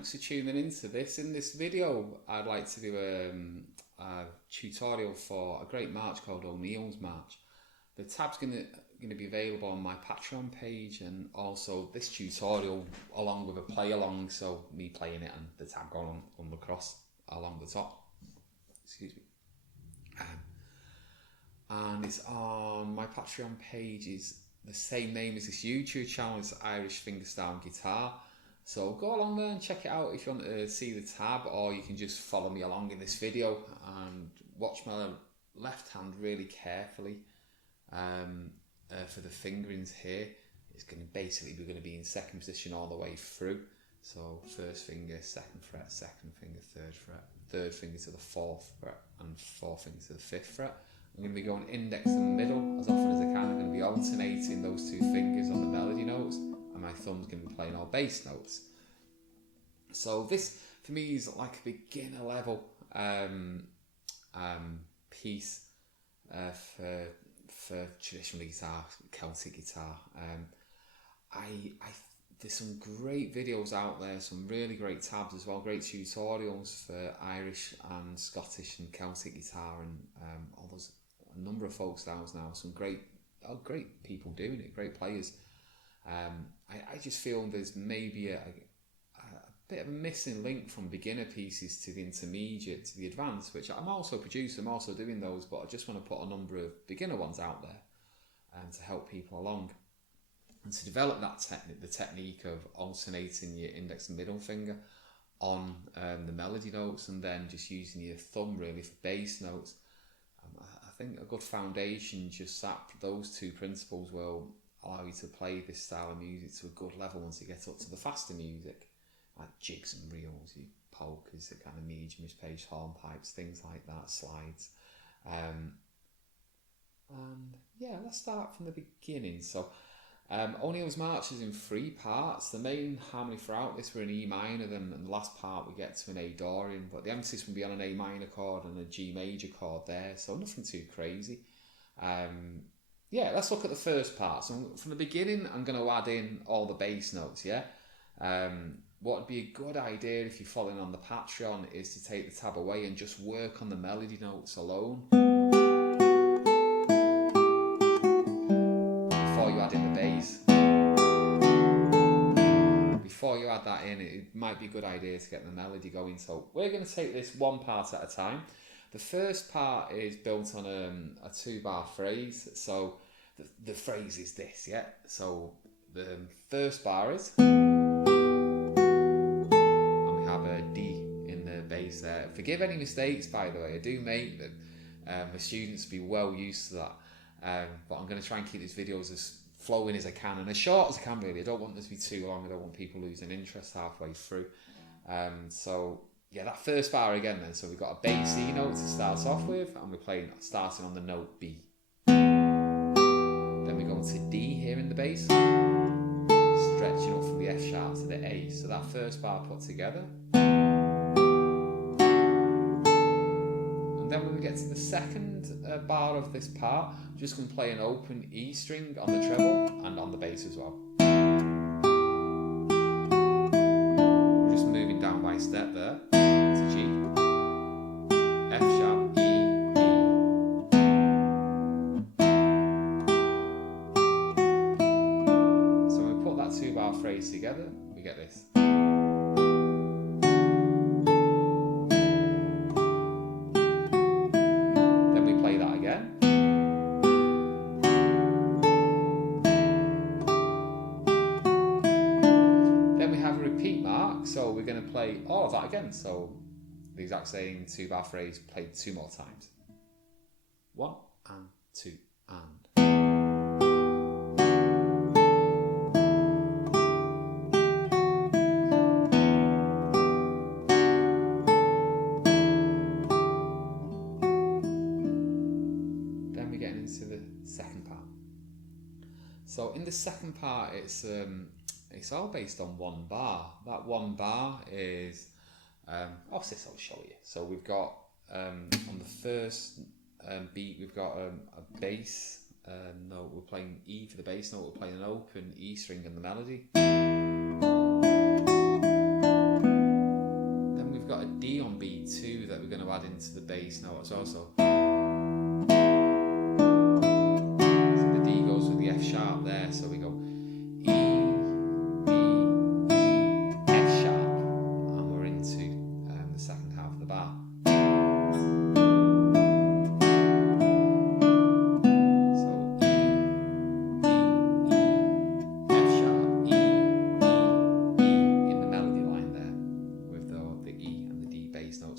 thanks for tuning into this. In this video, I'd like to do a tutorial for a great march called O'Neill's March. The tab's going to be available on my Patreon page, and also this tutorial along with a play along, so me playing it and the tab going on the cross along the top. Excuse me. And it's on my Patreon page. Is the same name as this YouTube channel. It's Irish Fingerstyle Guitar. So go along there and check it out if you want to see the tab, or you can just follow me along in this video and watch my left hand really carefully for the fingerings here. It's going to basically be in second position all the way through. So first finger, second fret, second finger, third fret, third finger to the fourth fret, and fourth finger to the fifth fret. I'm going to be going index and middle as often as I can. I'm going to be alternating those two fingers on the melody notes, and my thumb's going to be playing all bass notes. So this for me is like a beginner level piece for traditional guitar, Celtic guitar. There's some great videos out there, some really great tabs as well, great tutorials for Irish and Scottish and Celtic guitar, and all those, a number of folk styles now, some great people doing it, great players. I just feel there's maybe a bit of a missing link from beginner pieces to the intermediate to the advanced, which I'm also producing, I'm also doing those, but I just want to put a number of beginner ones out there to help people along. And to develop that the technique of alternating your index and middle finger on the melody notes, and then just using your thumb really for bass notes. I think a good foundation, just those two principles will allow you to play this style of music to a good level once you get up to the faster music, like jigs and reels, your polkas, the kind of medium page hornpipes, things like that, slides. And yeah, let's start from the beginning. So O'Neill's March is in 3 parts. The main harmony throughout this were in E minor, then in the last part we get to an A Dorian, but the emphasis will be on an A minor chord and a G major chord there, so nothing too crazy. Yeah, let's look at the first part. So from the beginning, I'm going to add in all the bass notes, yeah? What would be a good idea if you're following on the Patreon is to take the tab away and just work on the melody notes alone before you add in the bass. Before you add that in, it might be a good idea to get the melody going. So we're going to take this one part at a time. The first part is built on a 2-bar phrase. So the phrase is this, yeah? So the first bar is, and we have a D in the bass there. Forgive any mistakes, by the way. I do make them. My students be well used to that. But I'm going to try and keep these videos as flowing as I can and as short as I can, really. I don't want this to be too long. I don't want people losing interest halfway through. So yeah, that first bar again then. So we've got a bass E note to start off with, and we're playing starting on the note B. Then we go into D here in the bass, stretching up from the F sharp to the A. So that first bar put together. And then when we get to the second bar of this part, I'm just going to play an open E string on the treble and on the bass as well. We're just moving down by step there. To G, F sharp, E, E. So when we put that 2-bar phrase together, we get this. Then we play that again. Then we have a repeat mark, so we're going to play all of that again. So the exact same 2-bar phrase played 2 more times. 1 and 2 and. Then we're getting into the second part. So in the second part, it's all based on 1 bar. That 1 bar is I'll show you. So we've got on the first beat, we've got a bass note. We're playing E for the bass note. We're playing an open E string in the melody. add into the bass note as well. So the D goes with the F sharp there. So we go E, B, E, F sharp, and we're into the second half of the bar.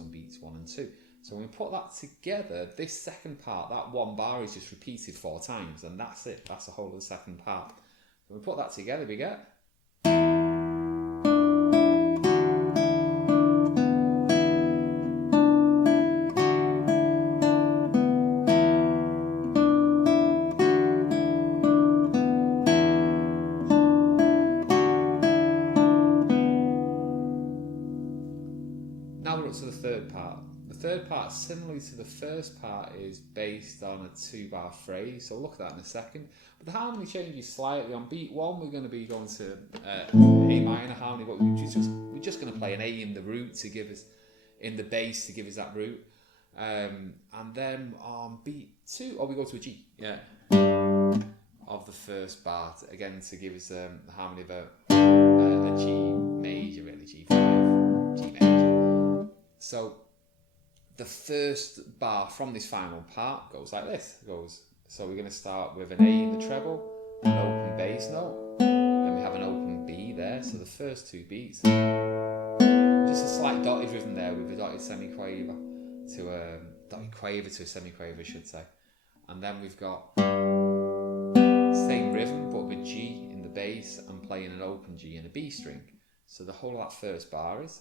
On beats 1 and 2. So when we put that together, this second part, that one bar is just repeated 4 times, and that's it. That's the whole of the second part. When we put that together, we get. Now we're up to the third part. The third part, similarly to the first part, is based on a 2-bar phrase. So we'll look at that in a second. But the harmony changes slightly. On beat 1, we're going to be going to A minor harmony, but we're just going to play an A in the root to give us, in the bass to give us that root. And then on beat 2, we go to a G, of the first bar, again to give us the harmony of a G major, really, G5, G major. So the first bar from this final part goes like this. So we're going to start with an A in the treble, an open bass note, then we have an open B there. So the first 2 beats, just a slight dotted rhythm there with a dotted semiquaver to a dotted quaver to a semiquaver, I should say. And then we've got same rhythm but with G in the bass and playing an open G and a B string. So the whole of that first bar is.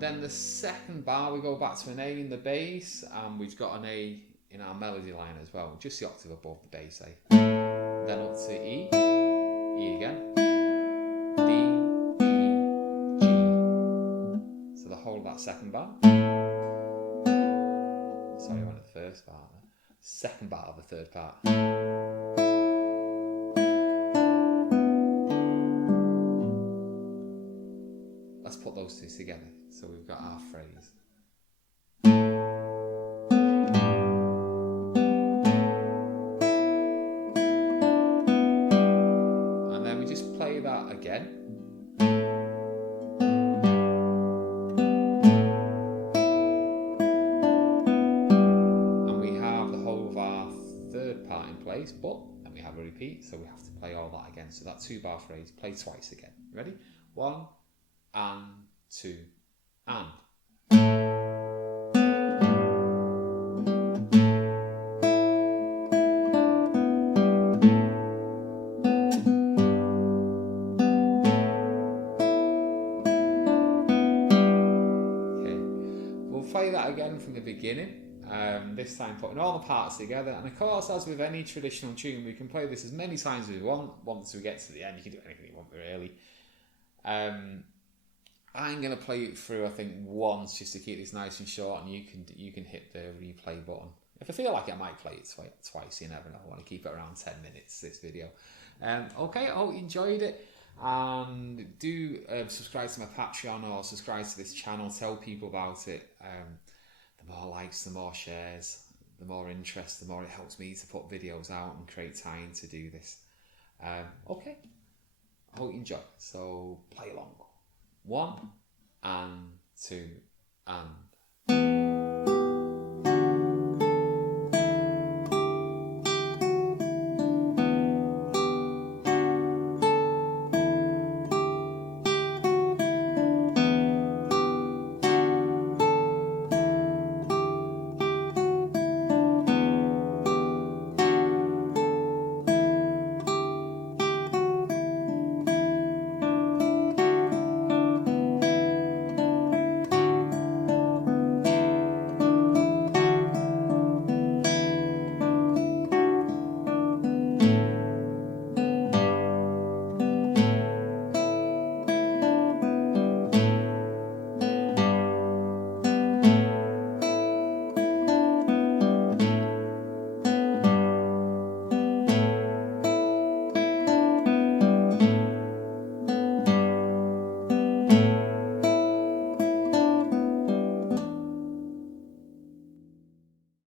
Then the second bar, we go back to an A in the bass, and we've got an A in our melody line as well, just the octave above the bass A. Then up to E, E again, D, B, G. So the whole of that second bar. Sorry, I went to the first bar there. Second bar of the third part. Let's put those 2 together. So we've got our phrase. And then we just play that again. And we have the whole of our third part in place, but then we have a repeat, so we have to play all that again. So that 2-bar phrase, play twice again. Ready? 1 and 2 and. We'll play that again from the beginning, this time putting all the parts together. And of course, as with any traditional tune, we can play this as many times as we want. Once we get to the end, you can do anything you want, really. I'm going to play it through, I think, once, just to keep this nice and short, and you can hit the replay button. If I feel like it, I might play it twice, you never know. I want to keep it around 10 minutes, this video. Okay, I hope you enjoyed it. And do subscribe to my Patreon or subscribe to this channel. Tell people about it. The more likes, the more shares, the more interest, the more it helps me to put videos out and create time to do this. Okay, I hope you enjoy. So play along. 1 and 2 and